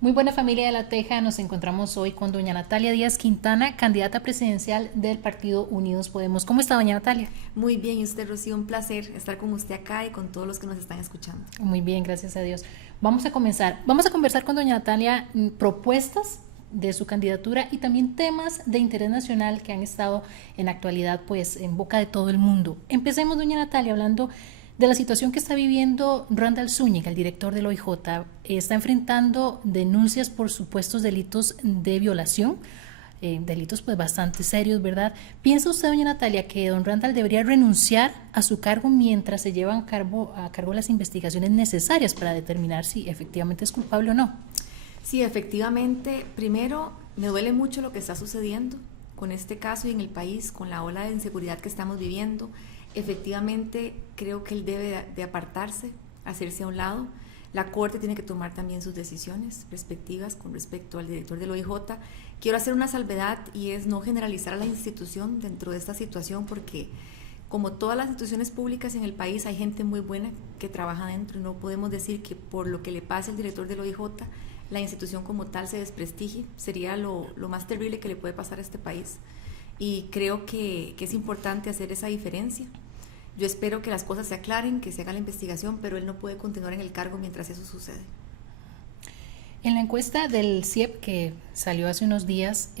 Muy buena familia de La Teja, nos encontramos hoy con doña Natalia Díaz Quintana, candidata presidencial del Partido Unidos Podemos. ¿Cómo está, doña Natalia? Muy bien, y usted, Rocío, un placer estar con usted acá y con todos los que nos están escuchando. Muy bien, gracias a Dios. Vamos a comenzar. Vamos a conversar con doña Natalia propuestas de su candidatura y también temas de interés nacional que han estado en actualidad pues en boca de todo el mundo. Empecemos, doña Natalia, hablando de la situación que está viviendo Randall Zúñiga, el director del OIJ. Está enfrentando denuncias por supuestos delitos de violación, delitos pues bastante serios, ¿verdad? ¿Piensa usted, doña Natalia, que don Randall debería renunciar a su cargo mientras se llevan a cargo las investigaciones necesarias para determinar si efectivamente es culpable o no? Sí, efectivamente, primero me duele mucho lo que está sucediendo con este caso y en el país, con la ola de inseguridad que estamos viviendo. Efectivamente, creo que él debe de apartarse, hacerse a un lado. La Corte tiene que tomar también sus decisiones respectivas con respecto al director del OIJ. Quiero hacer una salvedad y es no generalizar a la institución dentro de esta situación porque como todas las instituciones públicas en el país hay gente muy buena que trabaja dentro y no podemos decir que por lo que le pase al director del OIJ la institución como tal se desprestigie. Sería lo más terrible que le puede pasar a este país y creo que es importante hacer esa diferencia. Yo espero que las cosas se aclaren, que se haga la investigación, pero él no puede continuar en el cargo mientras eso sucede. En la encuesta del CIEP que salió hace unos días,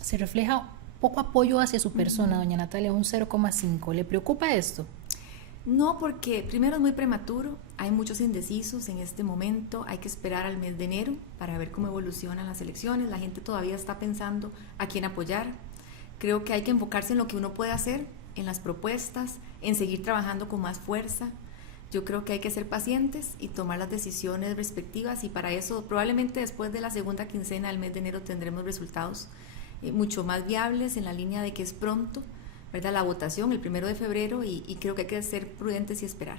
se refleja poco apoyo hacia su persona, doña Natalia, un 0,5. ¿Le preocupa esto? No, porque primero es muy prematuro, hay muchos indecisos en este momento, hay que esperar al mes de enero para ver cómo evolucionan las elecciones, la gente todavía está pensando a quién apoyar. Creo que hay que enfocarse en lo que uno puede hacer, en las propuestas, en seguir trabajando con más fuerza. Yo creo que hay que ser pacientes y tomar las decisiones respectivas y para eso probablemente después de la segunda quincena del mes de enero tendremos resultados mucho más viables en la línea de que es pronto, ¿verdad? La votación el 1 de febrero y creo que hay que ser prudentes y esperar.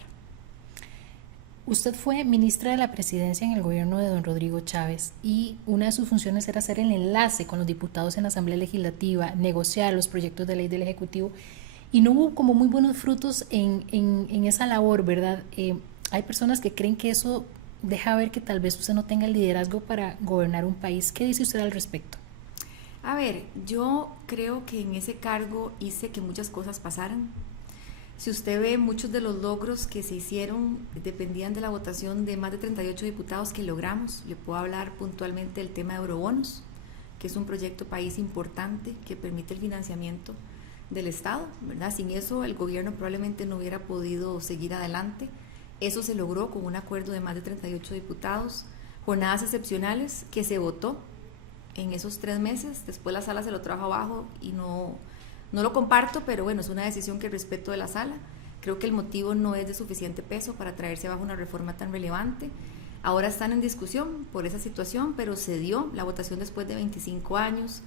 Usted fue ministra de la Presidencia en el gobierno de don Rodrigo Chávez y una de sus funciones era hacer el enlace con los diputados en la Asamblea Legislativa, negociar los proyectos de ley del Ejecutivo y no hubo como muy buenos frutos en esa labor, ¿verdad? Hay personas que creen que eso deja ver que tal vez usted no tenga el liderazgo para gobernar un país. ¿Qué dice usted al respecto? A ver, yo creo que en ese cargo hice que muchas cosas pasaran. Si usted ve, muchos de los logros que se hicieron dependían de la votación de más de 38 diputados que logramos. Le puedo hablar puntualmente del tema de eurobonos, que es un proyecto país importante que permite el financiamiento del Estado, ¿verdad? Sin eso el gobierno probablemente no hubiera podido seguir adelante. Eso se logró con un acuerdo de más de 38 diputados, jornadas excepcionales que se votó en esos 3 meses, después la sala se lo trajo abajo y no lo comparto, pero bueno, es una decisión que respeto de la sala. Creo que el motivo no es de suficiente peso para traerse abajo una reforma tan relevante. Ahora están en discusión por esa situación, pero se dio la votación después de 25 años.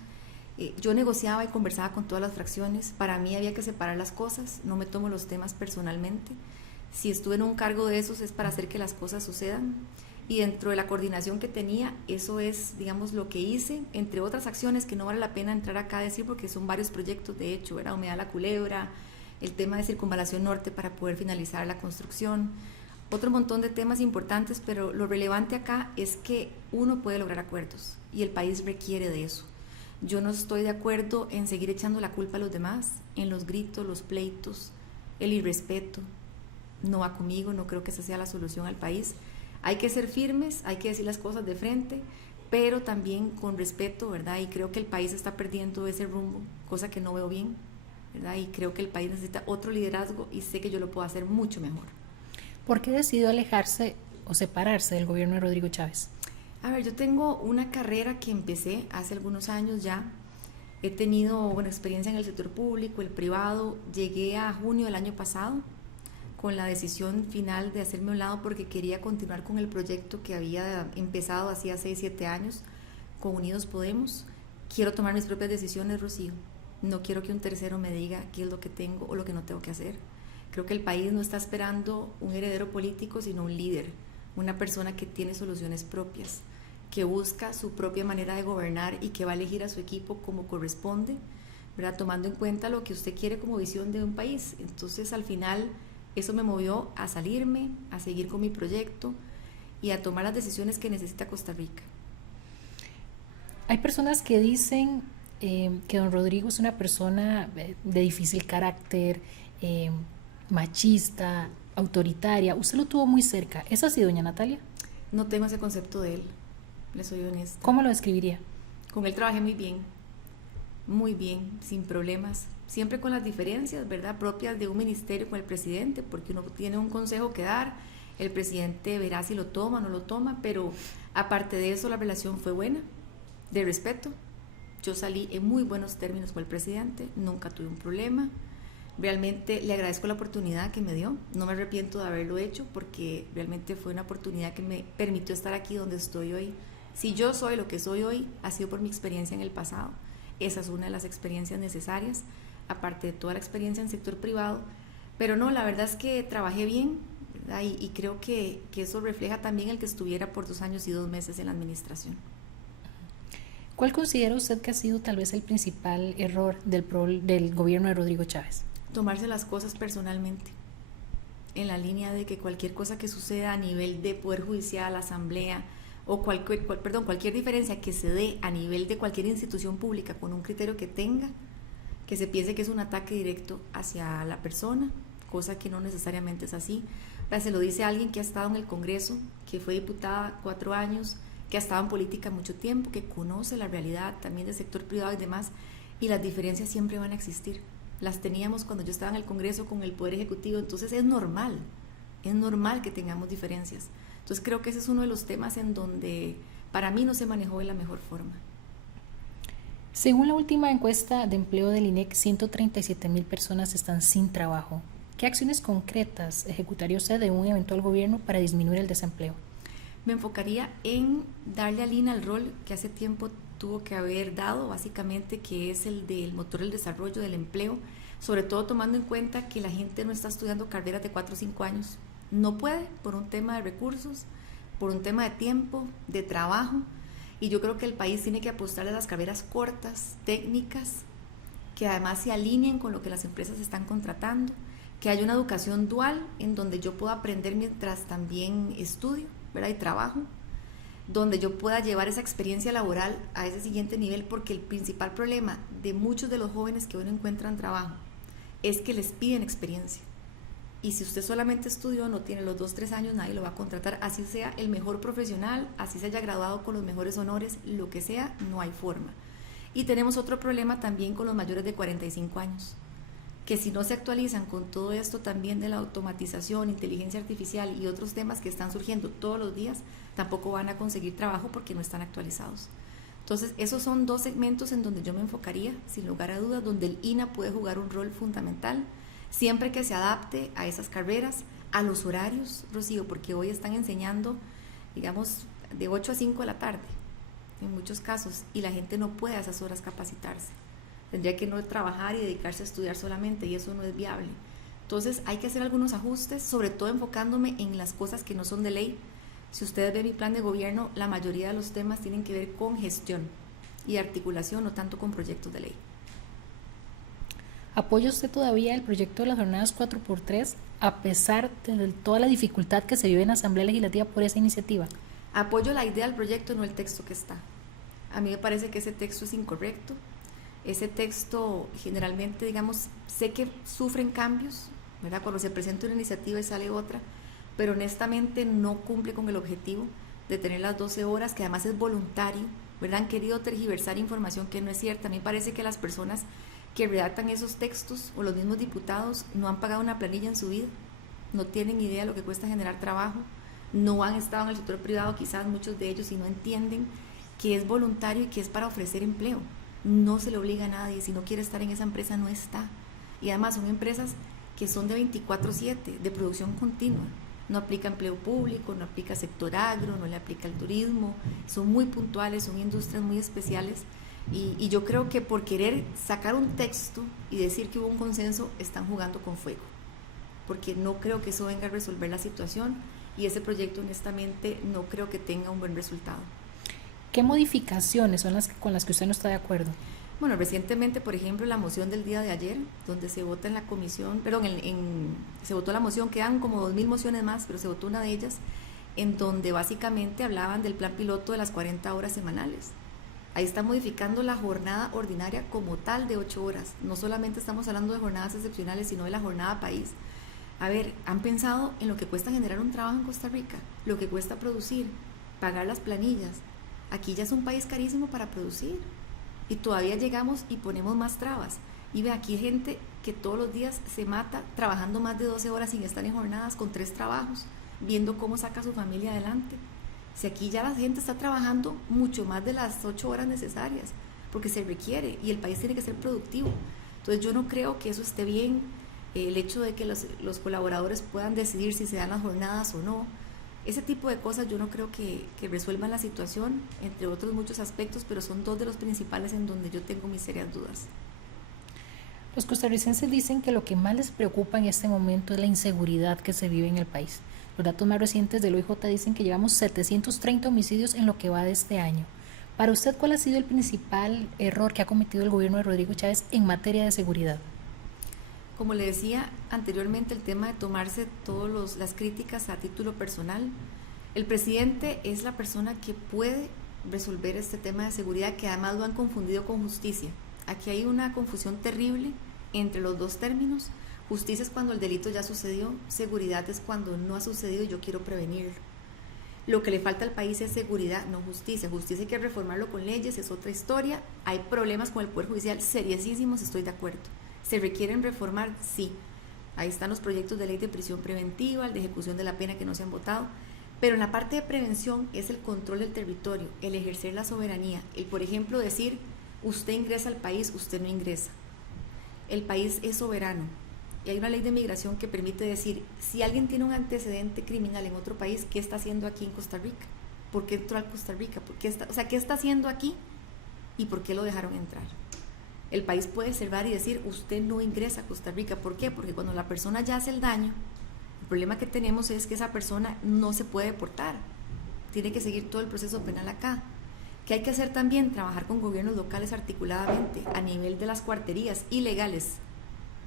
Yo negociaba y conversaba con todas las fracciones. Para mí había que separar las cosas, no me tomo los temas personalmente. Si estuve en un cargo de esos es para hacer que las cosas sucedan. Y dentro de la coordinación que tenía, eso es, digamos, lo que hice, entre otras acciones que no vale la pena entrar acá a decir porque son varios proyectos, de hecho, era Humedal La Culebra, el tema de Circunvalación Norte para poder finalizar la construcción, otro montón de temas importantes, pero lo relevante acá es que uno puede lograr acuerdos y el país requiere de eso. Yo no estoy de acuerdo en seguir echando la culpa a los demás, en los gritos, los pleitos, el irrespeto. No va conmigo, no creo que esa sea la solución al país. Hay que ser firmes, hay que decir las cosas de frente, pero también con respeto, ¿verdad? Y creo que el país está perdiendo ese rumbo, cosa que no veo bien, ¿verdad? Y creo que el país necesita otro liderazgo y sé que yo lo puedo hacer mucho mejor. ¿Por qué decidió alejarse o separarse del gobierno de Rodrigo Chávez? A ver, yo tengo una carrera que empecé hace algunos años ya. He tenido buena experiencia en el sector público, el privado. Llegué a junio del año pasado con la decisión final de hacerme a un lado porque quería continuar con el proyecto que había empezado hacía 6, 7 años con Unidos Podemos. Quiero tomar mis propias decisiones, Rocío. No quiero que un tercero me diga qué es lo que tengo o lo que no tengo que hacer. Creo que el país no está esperando un heredero político, sino un líder, una persona que tiene soluciones propias, que busca su propia manera de gobernar y que va a elegir a su equipo como corresponde, ¿verdad? Tomando en cuenta lo que usted quiere como visión de un país. Entonces, al final, eso me movió a salirme, a seguir con mi proyecto y a tomar las decisiones que necesita Costa Rica. Hay personas que dicen que don Rodrigo es una persona de difícil carácter, eh, machista, autoritaria. Usted lo tuvo muy cerca. ¿Es así, doña Natalia? No tengo ese concepto de él, le soy honesta. ¿Cómo lo describiría? Con él trabajé muy bien, sin problemas, siempre con las diferencias, ¿verdad?, propias de un ministerio con el presidente, porque uno tiene un consejo que dar, el presidente verá si lo toma o no lo toma, pero aparte de eso la relación fue buena, de respeto. Yo salí en muy buenos términos con el presidente, nunca tuve un problema. Realmente le agradezco la oportunidad que me dio, no me arrepiento de haberlo hecho porque realmente fue una oportunidad que me permitió estar aquí donde estoy hoy. Si yo soy lo que soy hoy, ha sido por mi experiencia en el pasado. Esa es una de las experiencias necesarias, aparte de toda la experiencia en el sector privado. Pero no, la verdad es que trabajé bien, ¿verdad? Y creo que eso refleja también el que estuviera por 2 años y 2 meses en la administración. ¿Cuál considera usted que ha sido tal vez el principal error del gobierno de Rodrigo Chávez? Tomarse las cosas personalmente, en la línea de que cualquier cosa que suceda a nivel de Poder Judicial, Asamblea, o cualquier diferencia que se dé a nivel de cualquier institución pública con un criterio que tenga, que se piense que es un ataque directo hacia la persona, cosa que no necesariamente es así. Se lo dice alguien que ha estado en el Congreso, que fue diputada 4 años, que ha estado en política mucho tiempo, que conoce la realidad también del sector privado y demás, y las diferencias siempre van a existir. Las teníamos cuando yo estaba en el Congreso con el Poder Ejecutivo, entonces es normal que tengamos diferencias. Entonces creo que ese es uno de los temas en donde para mí no se manejó de la mejor forma. Según la última encuesta de empleo del INEC, 137,000 personas están sin trabajo. ¿Qué acciones concretas ejecutaría usted de un eventual gobierno para disminuir el desempleo? Me enfocaría en darle a Lina el rol que hace tiempo tuvo que haber dado, básicamente, que es el del motor del desarrollo del empleo, sobre todo tomando en cuenta que la gente no está estudiando carreras de 4 o 5 años. No puede, por un tema de recursos, por un tema de tiempo, de trabajo, y yo creo que el país tiene que apostarle a las carreras cortas, técnicas, que además se alineen con lo que las empresas están contratando, que haya una educación dual en donde yo pueda aprender mientras también estudio, ¿verdad?, y trabajo, donde yo pueda llevar esa experiencia laboral a ese siguiente nivel, porque el principal problema de muchos de los jóvenes que hoy no encuentran trabajo es que les piden experiencia. Y si usted solamente estudió, no tiene los 2 o 3 años, nadie lo va a contratar, así sea el mejor profesional, así se haya graduado con los mejores honores, lo que sea, no hay forma. Y tenemos otro problema también con los mayores de 45 años, que si no se actualizan con todo esto también de la automatización, inteligencia artificial y otros temas que están surgiendo todos los días, tampoco van a conseguir trabajo porque no están actualizados. Entonces, esos son 2 segmentos en donde yo me enfocaría, sin lugar a dudas, donde el INA puede jugar un rol fundamental, siempre que se adapte a esas carreras, a los horarios, Rocío, porque hoy están enseñando, digamos, de 8 a 5 de la tarde, en muchos casos, y la gente no puede a esas horas capacitarse. Tendría que no trabajar y dedicarse a estudiar solamente, y eso no es viable. Entonces hay que hacer algunos ajustes, sobre todo enfocándome en las cosas que no son de ley. Si ustedes ven mi plan de gobierno, la mayoría de los temas tienen que ver con gestión y articulación, no tanto con proyectos de ley. ¿Apoya usted todavía el proyecto de las jornadas 4x3 a pesar de toda la dificultad que se vive en la Asamblea Legislativa por esa iniciativa? Apoyo la idea del proyecto, no el texto que está. A mí me parece que ese texto es incorrecto. Ese texto generalmente, digamos, sé que sufren cambios, ¿verdad?, cuando se presenta una iniciativa y sale otra, pero honestamente no cumple con el objetivo de tener las 12 horas, que además es voluntario, ¿verdad? Han querido tergiversar información que no es cierta. A mí me parece que las personas que redactan esos textos o los mismos diputados no han pagado una planilla en su vida, no tienen idea de lo que cuesta generar trabajo, no han estado en el sector privado quizás muchos de ellos y no entienden que es voluntario y que es para ofrecer empleo. No se le obliga a nadie, si no quiere estar en esa empresa no está, y además son empresas que son de 24/7, de producción continua, no aplica empleo público, no aplica sector agro, no le aplica el turismo, son muy puntuales, son industrias muy especiales. Y yo creo que por querer sacar un texto y decir que hubo un consenso, están jugando con fuego, porque no creo que eso venga a resolver la situación, y ese proyecto honestamente no creo que tenga un buen resultado. ¿Qué modificaciones son las con las que usted no está de acuerdo? Bueno, recientemente, por ejemplo, la moción del día de ayer, donde se vota en la comisión, se votó la moción, quedan como 2,000 mociones más, pero se votó una de ellas, en donde básicamente hablaban del plan piloto de las 40 horas semanales. Ahí está modificando la jornada ordinaria como tal de 8 horas. No solamente estamos hablando de jornadas excepcionales, sino de la jornada país. A ver, ¿han pensado en lo que cuesta generar un trabajo en Costa Rica? Lo que cuesta producir, pagar las planillas. Aquí ya es un país carísimo para producir. Y todavía llegamos y ponemos más trabas. Y ve, aquí hay gente que todos los días se mata trabajando más de 12 horas sin estar en jornadas, con 3 trabajos, viendo cómo saca a su familia adelante. Si aquí ya la gente está trabajando mucho más de las 8 horas necesarias, porque se requiere y el país tiene que ser productivo. Entonces yo no creo que eso esté bien, el hecho de que los colaboradores puedan decidir si se dan las jornadas o no. Ese tipo de cosas yo no creo que resuelvan la situación, entre otros muchos aspectos, pero son 2 de los principales en donde yo tengo mis serias dudas. Los costarricenses dicen que lo que más les preocupa en este momento es la inseguridad que se vive en el país. Los datos más recientes del OIJ dicen que llevamos 730 homicidios en lo que va de este año. Para usted, ¿cuál ha sido el principal error que ha cometido el gobierno de Rodrigo Chávez en materia de seguridad? Como le decía anteriormente, el tema de tomarse todas las críticas a título personal. El presidente es la persona que puede resolver este tema de seguridad, que además lo han confundido con justicia. Aquí hay una confusión terrible entre los 2 términos. Justicia es cuando el delito ya sucedió, seguridad es cuando no ha sucedido y yo quiero prevenirlo. Lo que le falta al país es seguridad, no justicia. Justicia hay que reformarlo con leyes, es otra historia. Hay problemas con el Poder Judicial seriosísimos, estoy de acuerdo. ¿Se requieren reformar? Sí. Ahí están los proyectos de ley de prisión preventiva, el de ejecución de la pena que no se han votado. Pero en la parte de prevención es el control del territorio, el ejercer la soberanía. El, por ejemplo, decir, usted ingresa al país, usted no ingresa. El país es soberano. Y hay una ley de migración que permite decir, si alguien tiene un antecedente criminal en otro país, ¿qué está haciendo aquí en Costa Rica? ¿Por qué entró a Costa Rica? ¿Qué está haciendo aquí? ¿Y por qué lo dejaron entrar? El país puede observar y decir, usted no ingresa a Costa Rica. ¿Por qué? Porque cuando la persona ya hace el daño, el problema que tenemos es que esa persona no se puede deportar. Tiene que seguir todo el proceso penal acá. ¿Qué hay que hacer también? Trabajar con gobiernos locales articuladamente a nivel de las cuarterías ilegales,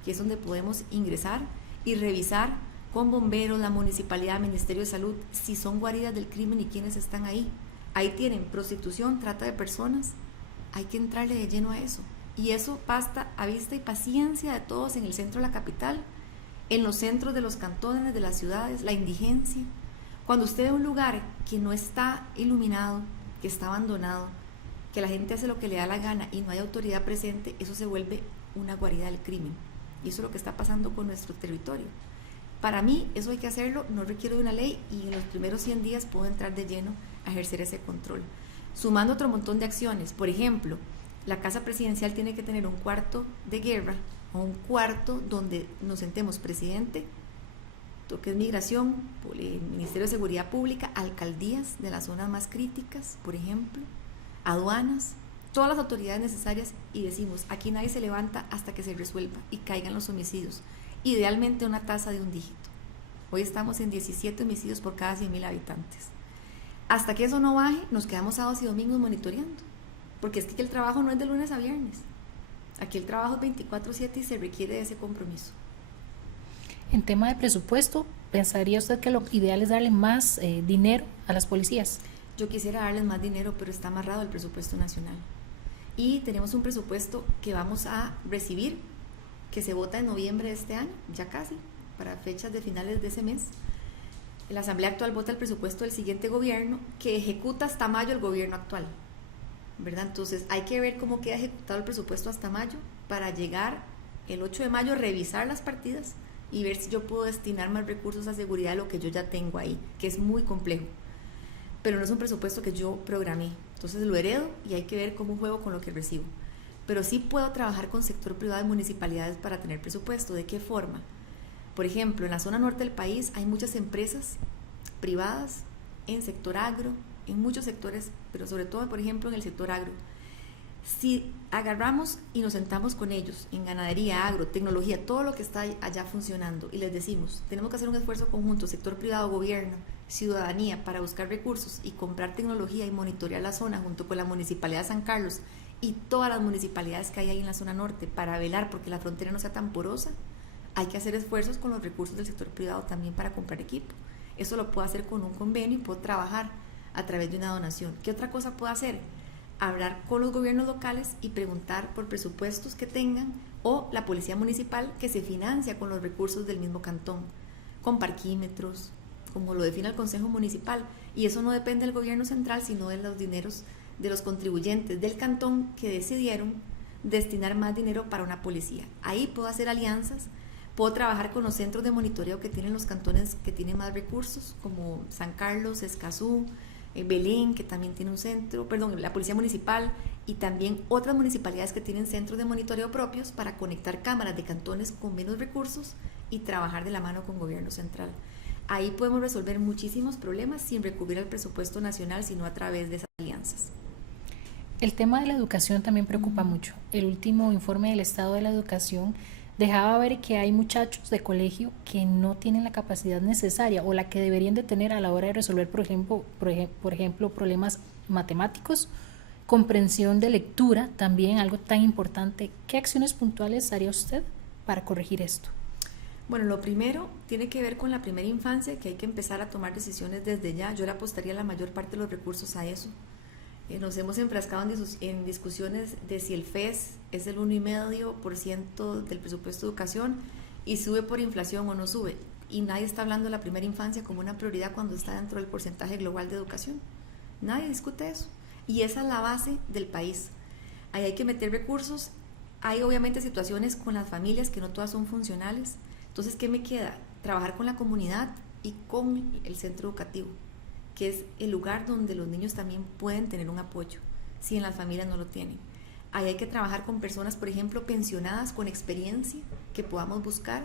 que es donde podemos ingresar y revisar con bomberos, la municipalidad, el Ministerio de Salud, si son guaridas del crimen y quiénes están ahí. Ahí tienen prostitución, trata de personas, hay que entrarle de lleno a eso. Y eso basta a vista y paciencia de todos en el centro de la capital, en los centros de los cantones, de las ciudades, la indigencia. Cuando usted ve un lugar que no está iluminado, que está abandonado, que la gente hace lo que le da la gana y no hay autoridad presente, eso se vuelve una guarida del crimen. Y eso es lo que está pasando con nuestro territorio. Para mí, eso hay que hacerlo, no requiere de una ley y en los primeros 100 días puedo entrar de lleno a ejercer ese control. Sumando otro montón de acciones, por ejemplo, la Casa Presidencial tiene que tener un cuarto de guerra o un cuarto donde nos sentemos presidente, lo que es migración, el Ministerio de Seguridad Pública, alcaldías de las zonas más críticas, por ejemplo, aduanas, todas las autoridades necesarias y decimos, aquí nadie se levanta hasta que se resuelva y caigan los homicidios. Idealmente una tasa de 1 dígito. Hoy estamos en 17 homicidios por cada 100.000 habitantes. Hasta que eso no baje, nos quedamos sábados y domingos monitoreando. Porque es que el trabajo no es de lunes a viernes. Aquí el trabajo es 24/7 y se requiere de ese compromiso. En tema de presupuesto, ¿pensaría usted que lo ideal es darle más dinero a las policías? Yo quisiera darles más dinero, pero está amarrado el presupuesto nacional. Y tenemos un presupuesto que vamos a recibir, que se vota en noviembre de este año, ya casi, para fechas de finales de ese mes. La Asamblea actual vota el presupuesto del siguiente gobierno, que ejecuta hasta mayo el gobierno actual, ¿verdad? Entonces hay que ver cómo queda ejecutado el presupuesto hasta mayo, para llegar el 8 de mayo, revisar las partidas y ver si yo puedo destinar más recursos a seguridad de lo que yo ya tengo ahí, que es muy complejo. Pero no es un presupuesto que yo programé, entonces lo heredo y hay que ver cómo juego con lo que recibo. Pero sí puedo trabajar con sector privado y municipalidades para tener presupuesto. ¿De qué forma? Por ejemplo, en la zona norte del país hay muchas empresas privadas en sector agro, en muchos sectores, pero sobre todo, por ejemplo, en el sector agro. Si agarramos y nos sentamos con ellos en ganadería, agro, tecnología, todo lo que está allá funcionando y les decimos, tenemos que hacer un esfuerzo conjunto, sector privado, gobierno, ciudadanía, para buscar recursos y comprar tecnología y monitorear la zona junto con la Municipalidad de San Carlos y todas las municipalidades que hay ahí en la zona norte para velar porque la frontera no sea tan porosa, hay que hacer esfuerzos con los recursos del sector privado también para comprar equipo. Eso lo puedo hacer con un convenio y puedo trabajar a través de una donación. ¿Qué otra cosa puedo hacer? hablar con los gobiernos locales y preguntar por presupuestos que tengan, o la policía municipal que se financia con los recursos del mismo cantón, con parquímetros, como lo define el Consejo Municipal, y eso no depende del gobierno central, sino de los dineros de los contribuyentes del cantón que decidieron destinar más dinero para una policía. Ahí puedo hacer alianzas, puedo trabajar con los centros de monitoreo que tienen los cantones que tienen más recursos, como San Carlos, Escazú, Belén, que también tiene un centro, perdón, la policía municipal, y también otras municipalidades que tienen centros de monitoreo propios para conectar cámaras de cantones con menos recursos y trabajar de la mano con gobierno central. Ahí podemos resolver muchísimos problemas sin recurrir al presupuesto nacional, sino a través de esas alianzas. El tema de la educación también preocupa mucho. El último informe del estado de la educación dejaba ver que hay muchachos de colegio que no tienen la capacidad necesaria o la que deberían de tener a la hora de resolver, por ejemplo, problemas matemáticos, comprensión de lectura, también algo tan importante. ¿Qué acciones puntuales haría usted para corregir esto? Bueno, lo primero tiene que ver con la primera infancia, que hay que empezar a tomar decisiones desde ya. Yo le apostaría la mayor parte de los recursos a eso. Nos hemos enfrascado en discusiones de si el FES es el 1,5% del presupuesto de educación y sube por inflación o no sube. Y nadie está hablando de la primera infancia como una prioridad cuando está dentro del porcentaje global de educación. Nadie discute eso. Y esa es la base del país. Ahí hay que meter recursos. Hay obviamente situaciones con las familias que no todas son funcionales. Entonces, ¿qué me queda? Trabajar con la comunidad y con el centro educativo, que es el lugar donde los niños también pueden tener un apoyo, si en las familias no lo tienen. Ahí hay que trabajar con personas, por ejemplo, pensionadas con experiencia, que podamos buscar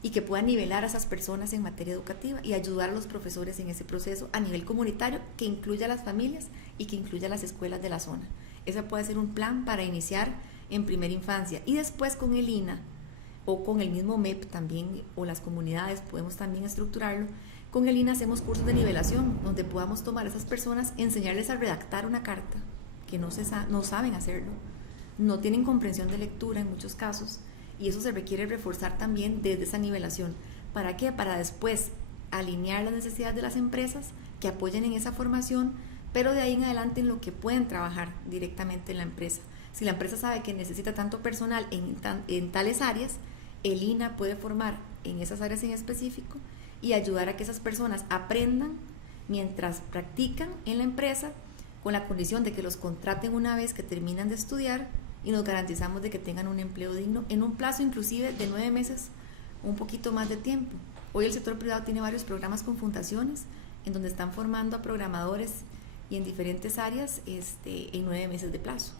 y que puedan nivelar a esas personas en materia educativa y ayudar a los profesores en ese proceso a nivel comunitario, que incluya a las familias y que incluya a las escuelas de la zona. Ese puede ser un plan para iniciar en primera infancia, y después con el INA o con el mismo MEP también, o las comunidades podemos también estructurarlo. Con el INA hacemos cursos de nivelación, donde podamos tomar a esas personas, enseñarles a redactar una carta, que no saben hacerlo, no tienen comprensión de lectura en muchos casos, y eso se requiere reforzar también desde esa nivelación. ¿Para qué? Para después alinear las necesidades de las empresas que apoyen en esa formación, pero de ahí en adelante en lo que pueden trabajar directamente en la empresa. Si la empresa sabe que necesita tanto personal en tales áreas, el INA puede formar en esas áreas en específico y ayudar a que esas personas aprendan mientras practican en la empresa, con la condición de que los contraten una vez que terminan de estudiar, y nos garantizamos de que tengan un empleo digno en un plazo inclusive de 9 meses, un poquito más de tiempo. Hoy el sector privado tiene varios programas con fundaciones en donde están formando a programadores y en diferentes áreas en 9 meses de plazo.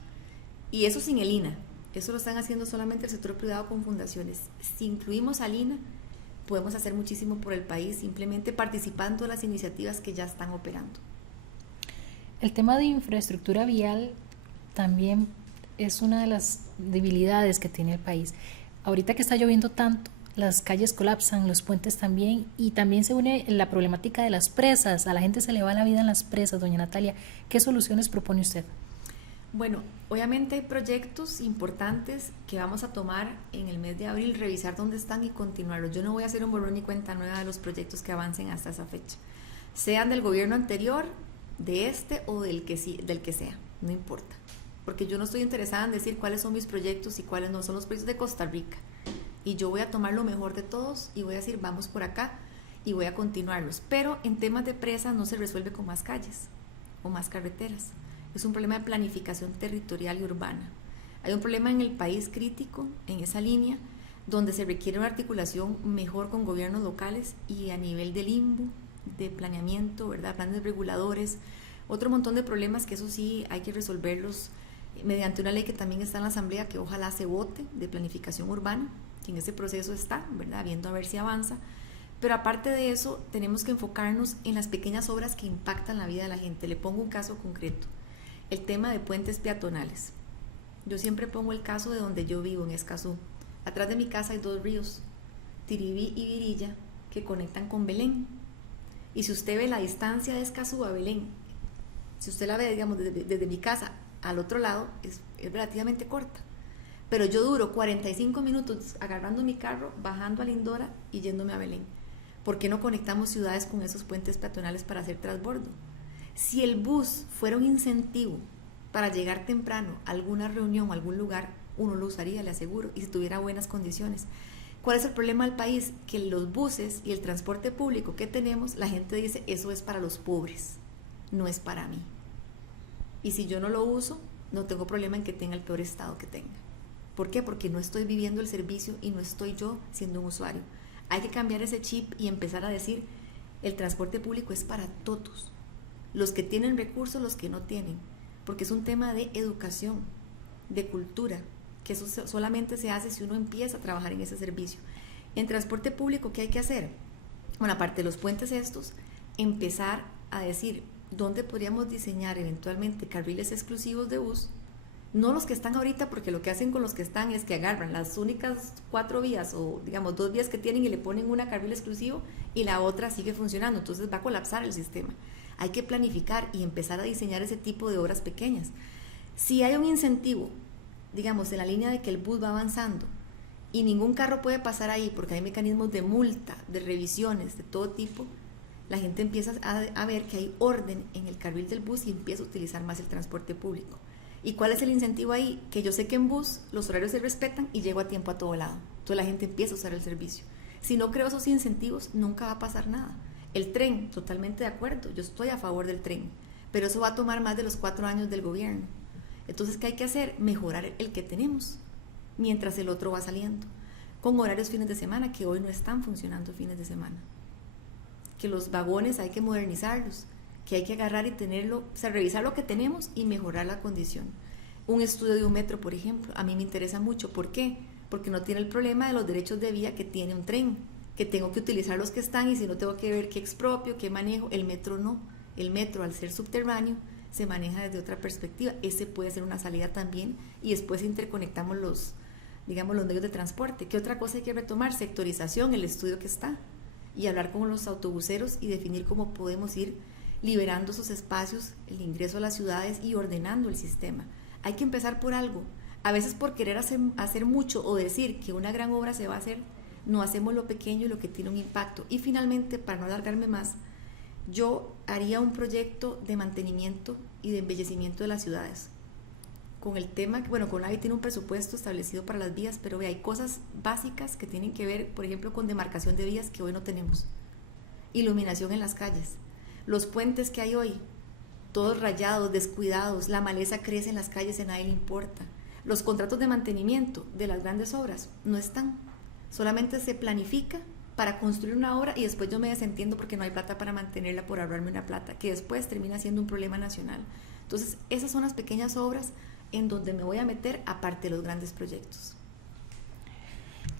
Y eso sin el INA, eso lo están haciendo solamente el sector privado con fundaciones. Si incluimos al INA, podemos hacer muchísimo por el país, simplemente participando en las iniciativas que ya están operando. El tema de infraestructura vial también es una de las debilidades que tiene el país. Ahorita que está lloviendo tanto, las calles colapsan, los puentes también, y también se une la problemática de las presas. A la gente se le va la vida en las presas. Doña Natalia, ¿qué soluciones propone usted? Bueno, obviamente hay proyectos importantes que vamos a tomar en el mes de abril, revisar dónde están y continuarlos. Yo no voy a hacer un borrón y cuenta nueva de los proyectos que avancen hasta esa fecha, sean del gobierno anterior, de este o del que sea, no importa, porque yo no estoy interesada en decir cuáles son mis proyectos y cuáles no son los proyectos de Costa Rica, y yo voy a tomar lo mejor de todos y voy a decir vamos por acá y voy a continuarlos. Pero en temas de presas no se resuelve con más calles o más carreteras. Es un problema de planificación territorial y urbana. Hay un problema en el país crítico, en esa línea, donde se requiere una articulación mejor con gobiernos locales y a nivel del INBU, de planeamiento, ¿verdad? Planes reguladores, otro montón de problemas que eso sí hay que resolverlos mediante una ley que también está en la Asamblea, que ojalá se vote, de planificación urbana, que en ese proceso está, ¿verdad? Viendo a ver si avanza. Pero aparte de eso, tenemos que enfocarnos en las pequeñas obras que impactan la vida de la gente. Le pongo un caso concreto. El tema de puentes peatonales. Yo siempre pongo el caso de donde yo vivo, en Escazú. Atrás de mi casa hay 2 ríos, Tiribí y Virilla, que conectan con Belén. Y si usted ve la distancia de Escazú a Belén, si usted la ve, digamos, desde mi casa al otro lado, es relativamente corta. Pero yo duro 45 minutos agarrando mi carro, bajando a Lindora y yéndome a Belén. ¿Por qué no conectamos ciudades con esos puentes peatonales para hacer transbordo? Si el bus fuera un incentivo para llegar temprano a alguna reunión o algún lugar, uno lo usaría, le aseguro, y si tuviera buenas condiciones. ¿Cuál es el problema del país? Que los buses y el transporte público que tenemos, la gente dice, eso es para los pobres, no es para mí. Y si yo no lo uso, no tengo problema en que tenga el peor estado que tenga. ¿Por qué? Porque no estoy viviendo el servicio y no estoy yo siendo un usuario. Hay que cambiar ese chip y empezar a decir, el transporte público es para todos, los que tienen recursos, los que no tienen, porque es un tema de educación, de cultura, que eso solamente se hace si uno empieza a trabajar en ese servicio. En transporte público, ¿qué hay que hacer? Bueno, aparte de los puentes estos, empezar a decir dónde podríamos diseñar eventualmente carriles exclusivos de bus, no los que están ahorita, porque lo que hacen con los que están es que agarran las únicas 4 vías o digamos 2 vías que tienen y le ponen una carril exclusivo y la otra sigue funcionando, entonces va a colapsar el sistema. Hay que planificar y empezar a diseñar ese tipo de obras pequeñas. Si hay un incentivo, digamos, en la línea de que el bus va avanzando y ningún carro puede pasar ahí porque hay mecanismos de multa, de revisiones, de todo tipo, la gente empieza a ver que hay orden en el carril del bus y empieza a utilizar más el transporte público. ¿Y cuál es el incentivo ahí? Que yo sé que en bus los horarios se respetan y llego a tiempo a todo lado. Entonces la gente empieza a usar el servicio. Si no creo esos incentivos, nunca va a pasar nada. El tren, totalmente de acuerdo, yo estoy a favor del tren, pero eso va a tomar más de los 4 años del gobierno. Entonces, ¿qué hay que hacer? Mejorar el que tenemos, mientras el otro va saliendo, con horarios fines de semana, que hoy no están funcionando fines de semana. Que los vagones hay que modernizarlos, que hay que agarrar y tenerlo, o sea, revisar lo que tenemos y mejorar la condición. Un estudio de un metro, por ejemplo, a mí me interesa mucho. ¿Por qué? Porque no tiene el problema de los derechos de vía que tiene un tren, que tengo que utilizar los que están y si no tengo que ver qué expropio, qué manejo. El metro no. El metro, al ser subterráneo, se maneja desde otra perspectiva. Ese puede ser una salida también y después interconectamos los medios de transporte. ¿Qué otra cosa hay que retomar? Sectorización, el estudio que está, y hablar con los autobuseros y definir cómo podemos ir liberando esos espacios, el ingreso a las ciudades y ordenando el sistema. Hay que empezar por algo. A veces por querer hacer mucho o decir que una gran obra se va a hacer, no hacemos lo pequeño y lo que tiene un impacto. Y finalmente, para no alargarme más, yo haría un proyecto de mantenimiento y de embellecimiento de las ciudades. Con el tema, bueno, CONAVI tiene un presupuesto establecido para las vías, pero hay cosas básicas que tienen que ver, por ejemplo, con demarcación de vías que hoy no tenemos. Iluminación en las calles. Los puentes que hay hoy, todos rayados, descuidados, la maleza crece en las calles y a nadie le importa. Los contratos de mantenimiento de las grandes obras no están. Solamente se planifica para construir una obra y después yo me desentiendo porque no hay plata para mantenerla por ahorrarme una plata, que después termina siendo un problema nacional. Entonces, esas son las pequeñas obras en donde me voy a meter aparte de los grandes proyectos.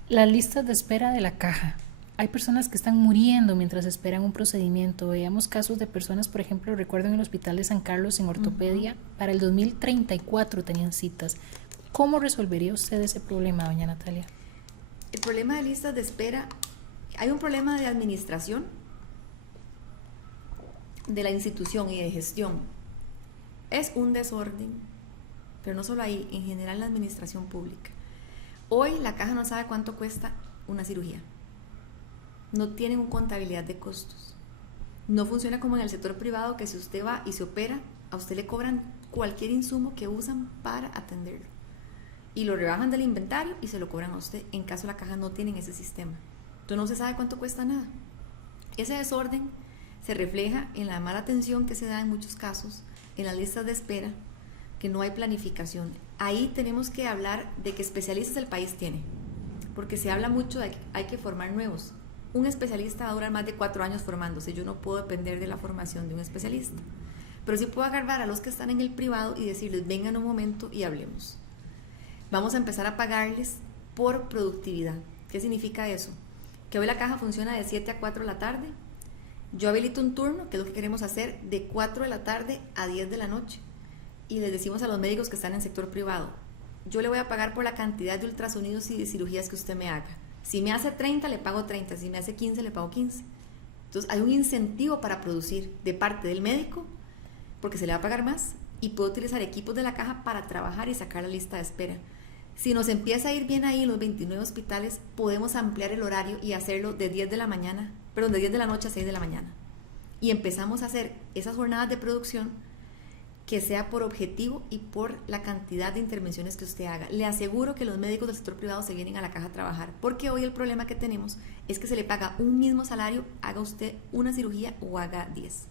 Las listas de espera de la caja. Hay personas que están muriendo mientras esperan un procedimiento. Veíamos casos de personas, por ejemplo, recuerdo en el Hospital de San Carlos en ortopedia, para el 2034 tenían citas. ¿Cómo resolvería usted ese problema, doña Natalia? El problema de listas de espera, hay un problema de administración de la institución y de gestión. Es un desorden, pero no solo ahí, en general en la administración pública. Hoy la caja no sabe cuánto cuesta una cirugía. No tienen una contabilidad de costos. No funciona como en el sector privado, que si usted va y se opera, a usted le cobran cualquier insumo que usan para atenderlo. Y lo rebajan del inventario y se lo cobran a usted. En caso la caja no tienen ese sistema. Entonces no se sabe cuánto cuesta nada. Ese desorden se refleja en la mala atención que se da en muchos casos, en las listas de espera, que no hay planificación. Ahí tenemos que hablar de que especialistas el país tiene, porque se habla mucho de que hay que formar nuevos. Un especialista va a durar más de 4 años formándose. Yo no puedo depender de la formación de un especialista, pero sí puedo agarrar a los que están en el privado y decirles, vengan un momento y hablemos. Vamos a empezar a pagarles por productividad. ¿Qué significa eso? Que hoy la caja funciona de 7 a 4 de la tarde. Yo habilito un turno, que es lo que queremos hacer, de 4 de la tarde a 10 de la noche. Y les decimos a los médicos que están en el sector privado, yo le voy a pagar por la cantidad de ultrasonidos y de cirugías que usted me haga. Si me hace 30, le pago 30. Si me hace 15, le pago 15. Entonces hay un incentivo para producir de parte del médico, porque se le va a pagar más, y puede utilizar equipos de la caja para trabajar y sacar la lista de espera. Si nos empieza a ir bien ahí en los 29 hospitales, podemos ampliar el horario y hacerlo de 10 de la noche a 6 de la mañana. Y empezamos a hacer esas jornadas de producción que sea por objetivo y por la cantidad de intervenciones que usted haga. Le aseguro que los médicos del sector privado se vienen a la caja a trabajar, porque hoy el problema que tenemos es que se le paga un mismo salario, haga usted una cirugía o haga 10.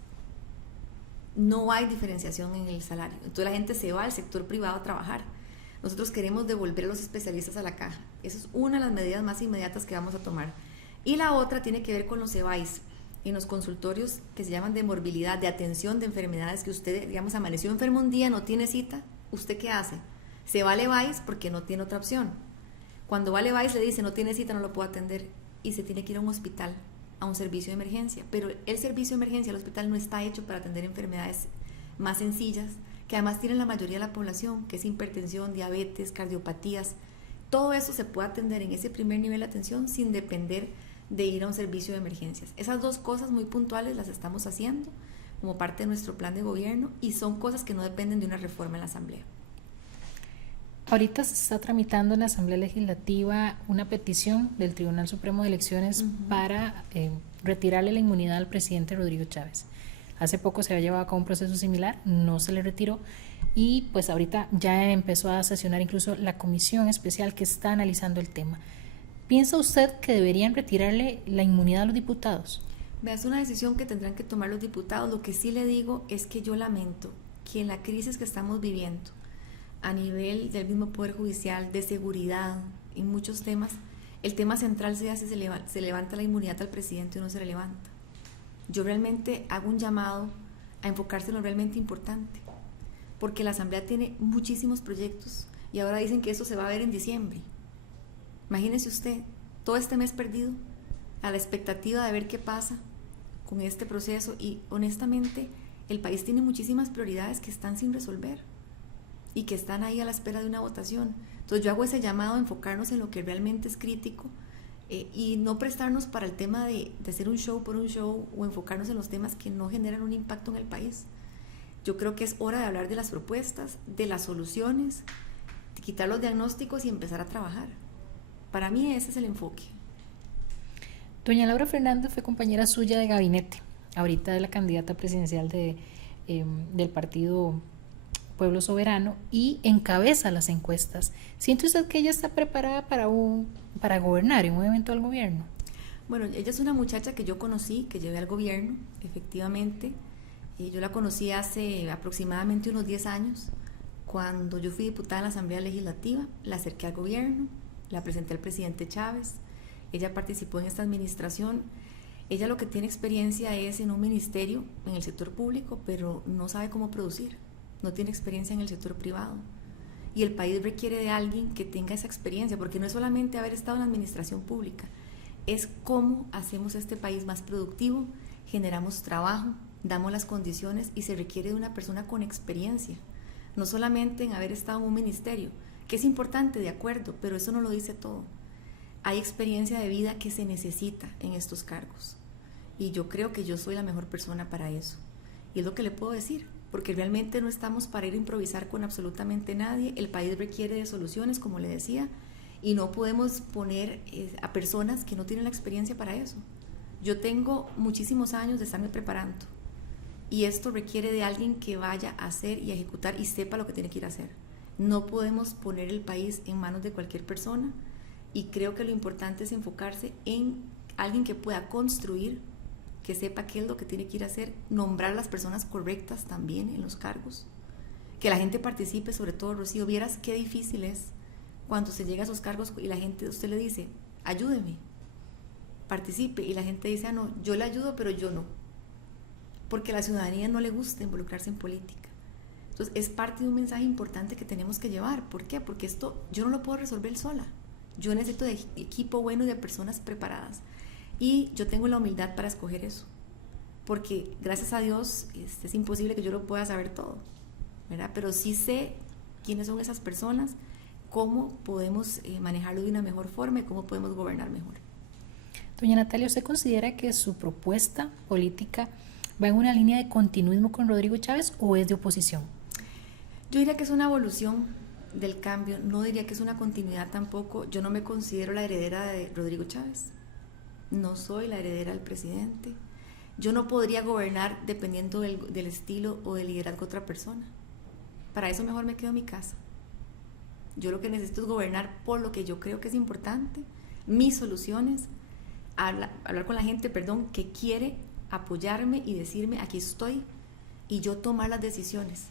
No hay diferenciación en el salario. Entonces la gente se va al sector privado a trabajar. Nosotros queremos devolver a los especialistas a la caja. Esa es una de las medidas más inmediatas que vamos a tomar. Y la otra tiene que ver con los EVAIS, en los consultorios que se llaman de morbilidad, de atención de enfermedades que usted, digamos, amaneció enfermo un día, no tiene cita. ¿Usted qué hace? Se va al EVAIS porque no tiene otra opción. Cuando va al EVAIS le dice no tiene cita, no lo puedo atender y se tiene que ir a un hospital, a un servicio de emergencia, pero el servicio de emergencia del hospital no está hecho para atender enfermedades más sencillas, que además tienen la mayoría de la población, que es hipertensión, diabetes, cardiopatías. Todo eso se puede atender en ese primer nivel de atención sin depender de ir a un servicio de emergencias. Esas dos cosas muy puntuales las estamos haciendo como parte de nuestro plan de gobierno y son cosas que no dependen de una reforma en la Asamblea. Ahorita se está tramitando en la Asamblea Legislativa una petición del Tribunal Supremo de Elecciones para retirarle la inmunidad al presidente Rodrigo Chávez. Hace poco se había llevado a cabo un proceso similar, no se le retiró y pues ahorita ya empezó a sesionar incluso la comisión especial que está analizando el tema. ¿Piensa usted que deberían retirarle la inmunidad a los diputados? Es una decisión que tendrán que tomar los diputados. Lo que sí le digo es que yo lamento que en la crisis que estamos viviendo, a nivel del mismo Poder Judicial, de seguridad, en muchos temas, el tema central sea si se levanta la inmunidad al presidente o no se le levanta. Yo realmente hago un llamado a enfocarse en lo realmente importante, porque la Asamblea tiene muchísimos proyectos y ahora dicen que eso se va a ver en diciembre. Imagínese usted, todo este mes perdido, a la expectativa de ver qué pasa con este proceso y honestamente el país tiene muchísimas prioridades que están sin resolver y que están ahí a la espera de una votación. Entonces yo hago ese llamado a enfocarnos en lo que realmente es crítico y no prestarnos para el tema de hacer un show por un show o enfocarnos en los temas que no generan un impacto en el país. Yo creo que es hora de hablar de las propuestas, de las soluciones, de quitar los diagnósticos y empezar a trabajar. Para mí ese es el enfoque. Doña Laura Fernández fue compañera suya de gabinete, ahorita de la candidata presidencial del partido Pueblo Soberano y encabeza las encuestas. ¿Siente usted que ella está preparada para gobernar en un eventual gobierno? Bueno, ella es una muchacha que yo conocí, que llevé al gobierno, efectivamente. Yo la conocí hace aproximadamente unos 10 años, cuando yo fui diputada en la Asamblea Legislativa, la acerqué al gobierno, la presenté al presidente Chávez, ella participó en esta administración. Ella lo que tiene experiencia es en un ministerio, en el sector público, pero no sabe cómo producir, no tiene experiencia en el sector privado. Y el país requiere de alguien que tenga esa experiencia, porque no es solamente haber estado en la administración pública, es cómo hacemos este país más productivo, generamos trabajo, damos las condiciones y se requiere de una persona con experiencia, no solamente en haber estado en un ministerio, que es importante, de acuerdo, pero eso no lo dice todo. Hay experiencia de vida que se necesita en estos cargos y yo creo que yo soy la mejor persona para eso y es lo que le puedo decir, porque realmente no estamos para ir a improvisar con absolutamente nadie. El país requiere de soluciones, como le decía, y no podemos poner a personas que no tienen la experiencia para eso. Yo tengo muchísimos años de estarme preparando y esto requiere de alguien que vaya a hacer y a ejecutar y sepa lo que tiene que ir a hacer. No podemos poner el país en manos de cualquier persona y creo que lo importante es enfocarse en alguien que pueda construir, que sepa qué es lo que tiene que ir a hacer, nombrar a las personas correctas también en los cargos, que la gente participe, sobre todo, Rocío. Vieras qué difícil es cuando se llega a esos cargos y la gente, usted le dice, ayúdeme, participe, y la gente dice, no, yo le ayudo, pero yo no, porque a la ciudadanía no le gusta involucrarse en política. Entonces es parte de un mensaje importante que tenemos que llevar. ¿Por qué? Porque esto yo no lo puedo resolver sola. Yo necesito de equipo bueno y de personas preparadas. Y yo tengo la humildad para escoger eso. Porque gracias a Dios es imposible que yo lo pueda saber todo, ¿verdad? Pero sí sé quiénes son esas personas, cómo podemos manejarlo de una mejor forma y cómo podemos gobernar mejor. Doña Natalia, ¿usted considera que su propuesta política va en una línea de continuismo con Rodrigo Chávez o es de oposición? Yo diría que es una evolución del cambio, no diría que es una continuidad tampoco. Yo no me considero la heredera de Rodrigo Chávez, no soy la heredera del presidente. Yo no podría gobernar dependiendo del estilo o del liderazgo de otra persona. para eso mejor me quedo en mi casa. Yo lo que necesito es gobernar por lo que yo creo que es importante, mis soluciones, hablar con la gente, que quiere apoyarme y decirme aquí estoy, y yo tomar las decisiones.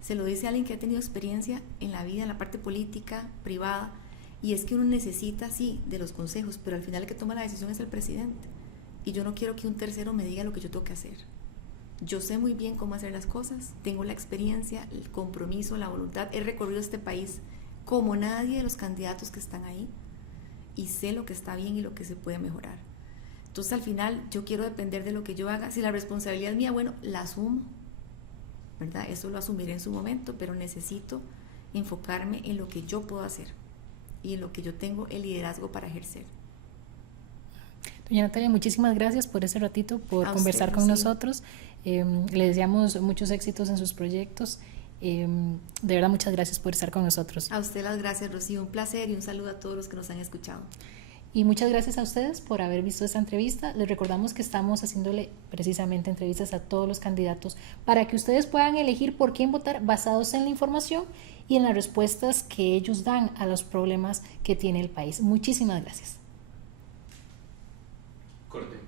Se lo dice alguien que ha tenido experiencia en la vida, en la parte política, privada, y es que uno necesita, sí, de los consejos, pero al final el que toma la decisión es el presidente, y yo no quiero que un tercero me diga lo que yo tengo que hacer. Yo sé muy bien cómo hacer las cosas, tengo la experiencia, el compromiso, la voluntad, he recorrido este país como nadie de los candidatos que están ahí, y sé lo que está bien y lo que se puede mejorar. Entonces al final yo quiero depender de lo que yo haga. Si la responsabilidad es mía, bueno, la asumo, ¿verdad? Eso lo asumiré en su momento, pero necesito enfocarme en lo que yo puedo hacer y en lo que yo tengo el liderazgo para ejercer. Doña Natalia, muchísimas gracias por ese ratito, por a conversar usted, con sí. nosotros. Le deseamos muchos éxitos en sus proyectos. De verdad, muchas gracias por estar con nosotros. A usted las gracias, Rocío. Un placer y un saludo a todos los que nos han escuchado. Y muchas gracias a ustedes por haber visto esta entrevista. Les recordamos que estamos haciéndole precisamente entrevistas a todos los candidatos para que ustedes puedan elegir por quién votar basados en la información y en las respuestas que ellos dan a los problemas que tiene el país. Muchísimas gracias. Corte.